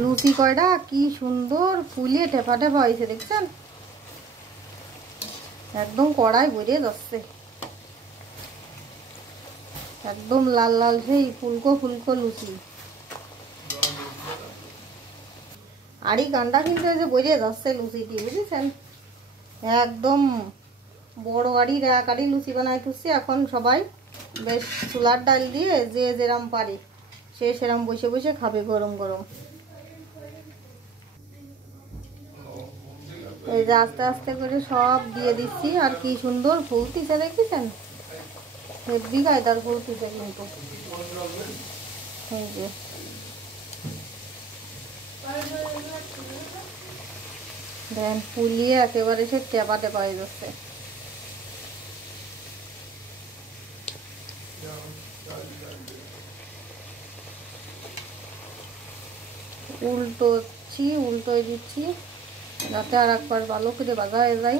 লুচি কয়টা কি সুন্দর ফুলে টেপা টেপা হয়েছে দেখছেন, একদম কড়াই ভরে যাচ্ছে, একদম লাল লাল সেই ফুলকো ফুলকো লুচি। আর এই গান্ডা কিন্তু যে ভরে যাচ্ছে লুচিটি, বুঝেছেন, একদম বড় গাড়ির এক গাড়ি লুচি বানাই তুলছি। এখন সবাই বেশ চুলার ডাল দিয়ে যে যেরাম পারে সে সেরাম বসে বসে খাবে গরম গরম। এই যে আস্তে আস্তে করে সব দিয়ে দিচ্ছি, আর কি সুন্দর ফুলতিছে দেখেছেন, হেব্বি কায়দার ফুলতিছে কিন্তু। এই যে দেখেন ফুলিয়ে একেবারে সে টেপা টেপা হয়ে যাচ্ছে। উল্টোচ্ছি, উল্টোয় দিচ্ছি যাতে আর একবার ভালো করে ভাজা হয়ে যায়।